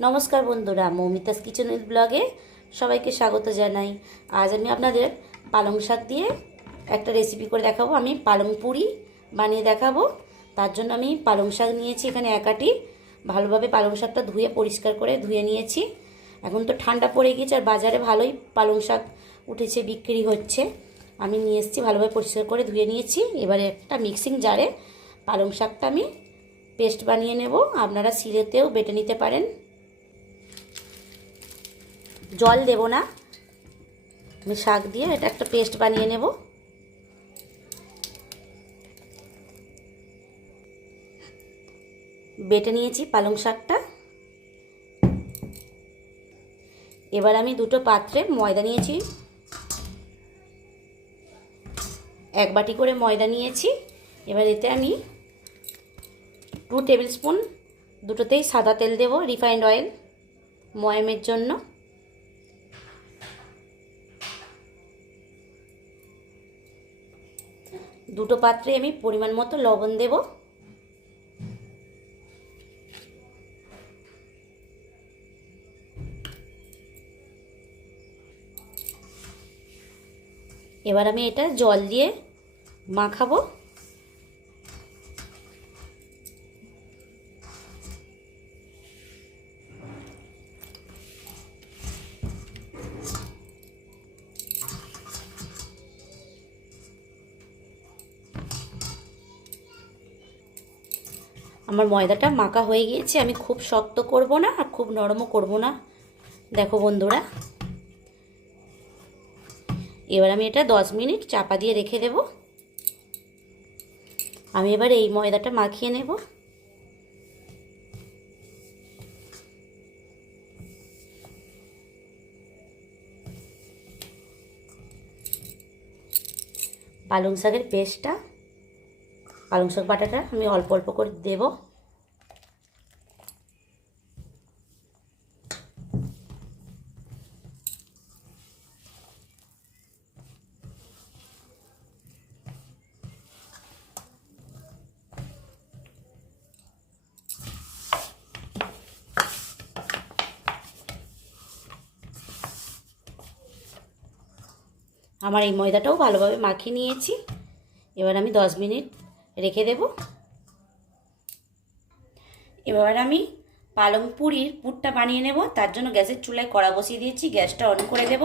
নমস্কার বন্ধুরা, Moumita's kitchen with ব্লগে সবাইকে স্বাগত জানাই। আজ আমি আপনাদের পালং শাক দিয়ে একটা রেসিপি করে দেখাবো। আমি পালং পুরি বানিয়ে দেখাবো। তার জন্য আমি পালং শাক নিয়েছি এখানে একাটি ভালোভাবে পালং শাকটা ধুয়ে, পরিষ্কার করে ধুয়ে নিয়েছি। এখন তো ঠান্ডা পড়ে গিয়েছে আর বাজারে ভালোই পালং শাক উঠেছে, বিক্রি হচ্ছে। আমি নিয়ে এসেছি, ভালোভাবে পরিষ্কার করে ধুয়ে নিয়েছি। এবারে একটা মিক্সিং জারে পালং শাকটা আমি পেস্ট বানিয়ে নেব। আপনারা সিলেতেও বেটে নিতে পারেন। জল দেব না। আমি শাক দিয়ে এটা একটা পেস্ট বানিয়ে নেব। বেটে নিয়েছি পালং শাকটা। এবার আমি দুটো পাত্রে ময়দা নিয়েছি। এক বাটি করে ময়দা নিয়েছি। এবার এতে আমি টু টেবিল স্পুন দুটোতেই সাদা তেল দেব রিফাইন্ড অয়েল ময়ামের জন্য। দুটো পাত্রে আমি পরিমাণ মতো লবণ দেব। এবার আমি এটা জল দিয়ে মাখাবো। আমার ময়দাটা মাখা হয়ে গিয়েছে, আমি খুব শক্ত করব না আর খুব নরমও করব না। দেখো বন্ধুরা, এবার আমি এটা দশ মিনিট চাপা দিয়ে রেখে দেব। আমি এবার এই ময়দাটা মাখিয়ে নেব। পালং শাকের পেস্টটা পালং শাক বাটাটা আমি অল্প অল্প করে দেব। আমার এই ময়দাটাও ভালোভাবে মাখিয়ে নিয়েছি। এবার আমি দশ মিনিট রেখে দেব। এবার আমি পালং পুরির পুরটা বানিয়ে নেব। তার জন্য গ্যাসের চুলায় কড়া বসিয়ে দিয়েছি। গ্যাসটা অন করে দেব।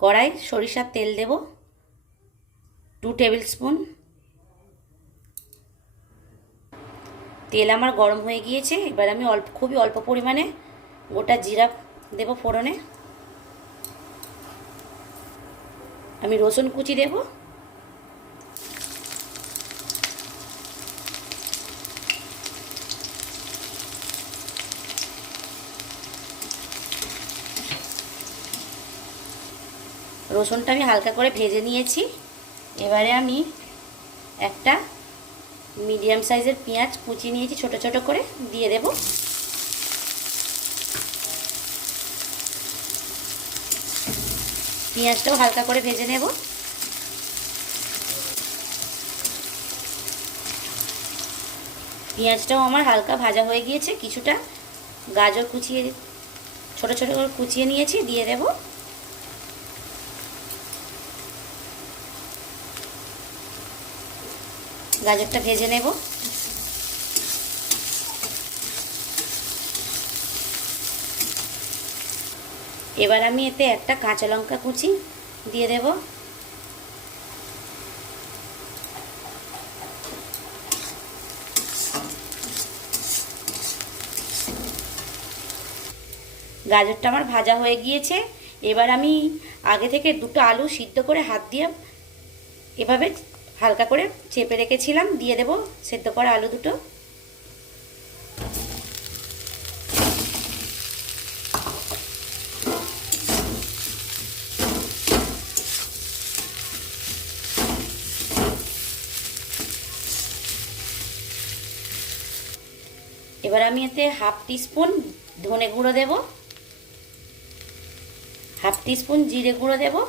কড়াই সরিষার তেল দেব। Two table spoon. তেল আমার গরম হয়ে গিয়েছে। এবার আমি অল্প, খুবই অল্প পরিমাণে গোটা জিরা দেব ফোড়নে। আমি রসুন কুচি দেবো। রসুনটা আমি হালকা করে ভেজে নিয়েছি। এবারে আমি একটা মিডিয়াম সাইজের পেঁয়াজ কুচি নিয়েছি, ছোট ছোট করে দিয়ে দেব। পেঁয়াজটাও হালকা করে ভেজে নেব। পেঁয়াজটাও আমার হালকা ভাজা হয়ে গিয়েছে, কিছুটা গাজর কুচিয়ে, ছোট ছোট করে কুচিয়ে নিয়েছি, দিয়ে দেবো। গাজরটা ভেজে নেব। এবার আমি এতে একটা কাঁচা লঙ্কা কুচি দিয়ে দেব। গাজরটা আমার ভাজা হয়ে গিয়েছে। এবার আমি আগে থেকে দুটো আলু সিদ্ধ করে হাত দিয়ে এভাবে হালকা করে চেপে রেখেছিলাম, দিয়ে দেব সেদ্ধ করা আলু দুটো। এবার আমি এতে হাফ টিস্পুন ধনে গুঁড়ো দেব। হাফ টিস্পুন জিরে গুঁড়ো দেবো।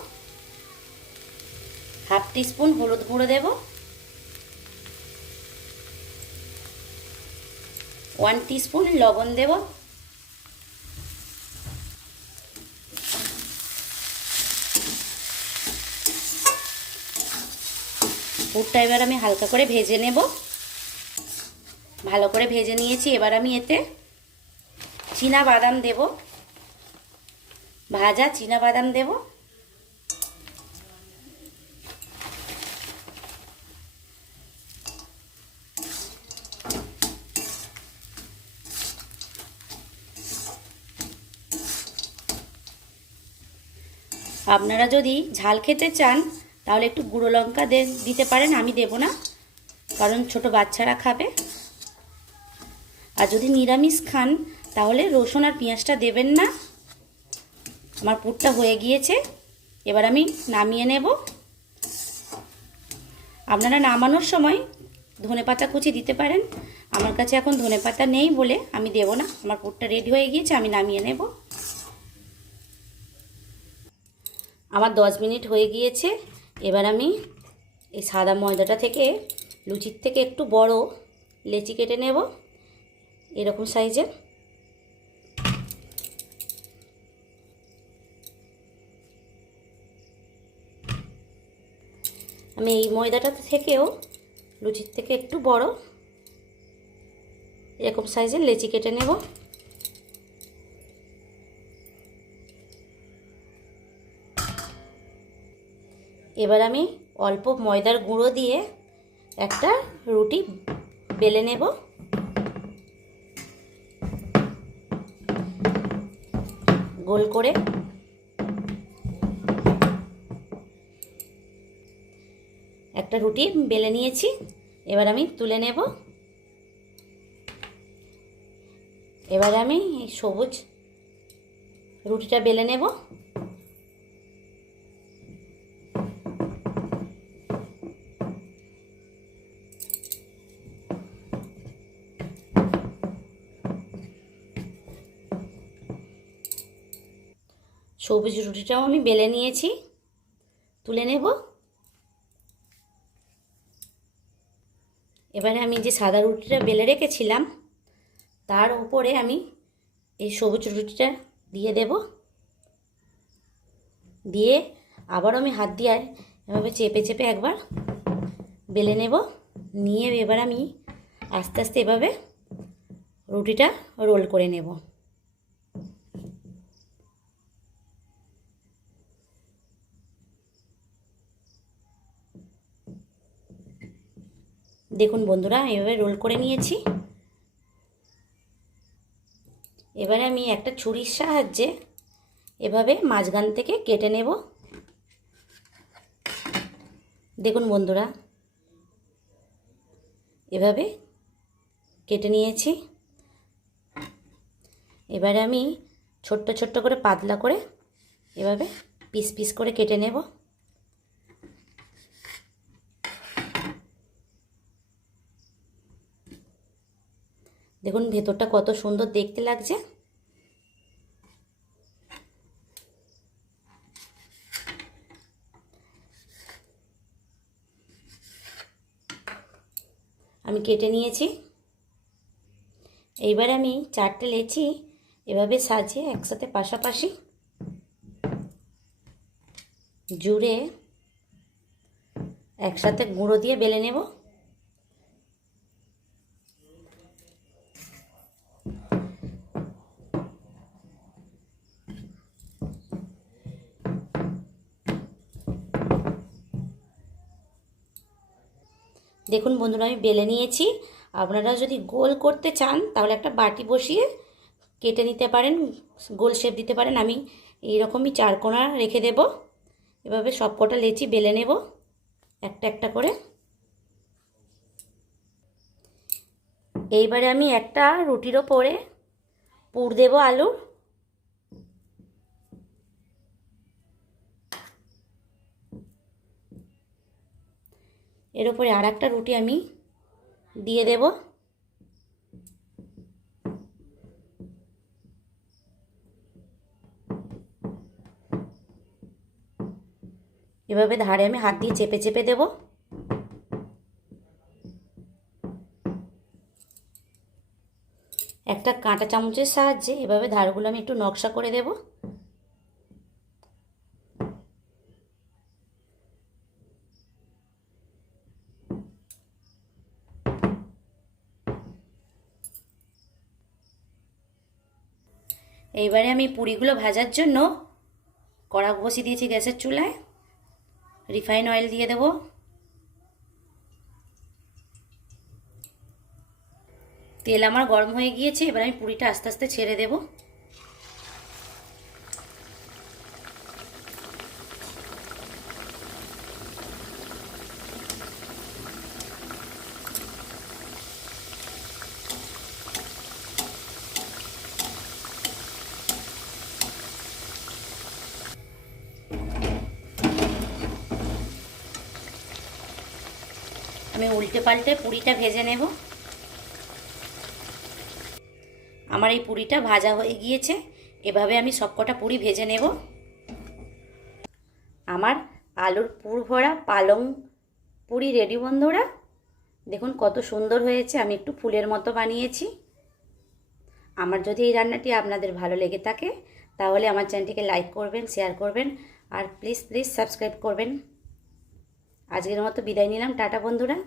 টিস্পুন হলুদ গুঁড়ো দেব। ওয়ান টিস্পুন লবণ দেব। পুরটা এবার আমি হালকা করে ভেজে নেব। ভালো করে ভেজে নিয়েছি, এবার আমি এতে চীনা বাদাম দেব। ভাজা চীনা বাদাম দেব। আপনারা যদি ঝাল খেতে চান, তাহলে একটু গুঁড়ো লঙ্কা দিতে পারেন, আমি দেব না, কারণ ছোট বাচ্চারা খাবে। আর যদি নিরামিষ খান, তাহলে রসুন আর পেঁয়াজটা দেবেন না। আমার পুরটা হয়ে গিয়েছে, এবার আমি নামিয়ে নেব। আপনারা নামানোর সময় ধনে পাতা কুচি দিতে পারেন। আমার কাছে এখন ধনে পাতা নেই বলে আমি দেব না, আমার পুরটা রেডি হয়ে গিয়েছে, আমি নামিয়ে নেব। আমার দশ মিনিট হয়ে গিয়েছে। এবার আমি এই সাদা ময়দাটা থেকে, লুচির থেকে একটু বড় লেচি কেটে নেব। এরকম সাইজের। আমি এই ময়দাটা থেকেও লুচির থেকে একটু বড়, এরকম সাইজের লেচি কেটে নেব। এবার আমি অল্প ময়দার গুঁড়ো দিয়ে একটা রুটি বেলে নেব। গোল করে। একটা রুটি বেলে নিয়েছি, এবার আমি তুলে নেব। এবার আমি সবুজ রুটিটা বেলে নেব। সবুজ রুটিটাও আমি বেলে নিয়েছি। তুলে নেব। এবারে আমি যে সাদা রুটিটা বেলে রেখেছিলাম, তার উপরে আমি এই সবুজ রুটিটা দিয়ে দেব। দিয়ে আবারও আমি হাত দিয়ে এভাবে চেপে চেপে একবার বেলে নেব। নিয়ে এবার আমি আস্তে আস্তে এভাবে রুটিটা রোল করে নেব। দেখুন বন্ধুরা, এভাবে রোল করে নিয়েছি। এবারে আমি একটা ছুরির সাহায্যে এভাবে মাঝখান থেকে কেটে নেব। দেখুন বন্ধুরা, এভাবে কেটে নিয়েছি। এবারে আমি ছোট্ট ছোট্ট করে পাতলা করে এভাবে পিস পিস করে কেটে নেব। দেখুন ভেতরটা কত সুন্দর দেখতে লাগছে। আমি কেটে নিয়েছি। এইবার আমি চারটে লেচি এভাবে সাজিয়ে একসাথে পাশাপাশি জুড়ে একসাথে গুঁড়ো দিয়ে বেলে নেব। দেখুন বন্ধুরা, আমি বেলে নিয়েছি। আপনারা যদি গোল করতে চান, তাহলে একটা বাটি বসিয়ে কেটে নিতে পারেন, গোল শেপ দিতে পারেন। আমি এইরকমই চারকোনা রেখে দেব। এভাবে সব কটা লেচি বেলে নেব, একটা একটা করে। এইবারে আমি একটা রুটির ওপরে পুর দেব আলুর এর উপরে আর একটা রুটি আমি দিয়ে দেব। এভাবে ধারে আমি হাত দিয়ে চেপে চেপে দেব। একটা কাঁটা চামচের সাহায্যে এভাবে ধারগুলো আমি একটু নকশা করে দেব। এইবারে আমি পুরিগুলো ভাজার জন্য কড়া বসিয়ে দিয়েছি গ্যাসের চুলায়। রিফাইন অয়েল দিয়ে দেব। তেল আমার গরম হয়ে গিয়েছে, এবার আমি পুরিটা আস্তে আস্তে ছেড়ে দেব। আমি উল্টে পাল্টে পুরিটা ভেজে নেব। আমার এই পুরিটা ভাজা হয়ে গিয়েছে, এভাবে আমি সবকটা পুরি ভেজে নেব। আমার আলুর পুর ভরা পালং পুরি রেডি বন্ধুরা। দেখুন কত সুন্দর হয়েছে, আমি একটু ফুলের মতো বানিয়েছি। আমার যদি এই রান্নাটি আপনাদের ভালো লেগে থাকে, তাহলে আমার চ্যানেলটিকে লাইক করবেন, শেয়ার করবেন, আর প্লিজ প্লিজ সাবস্ক্রাইব করবেন। আজকের মতো বিদায় নিলাম, টাটা বন্ধুরা।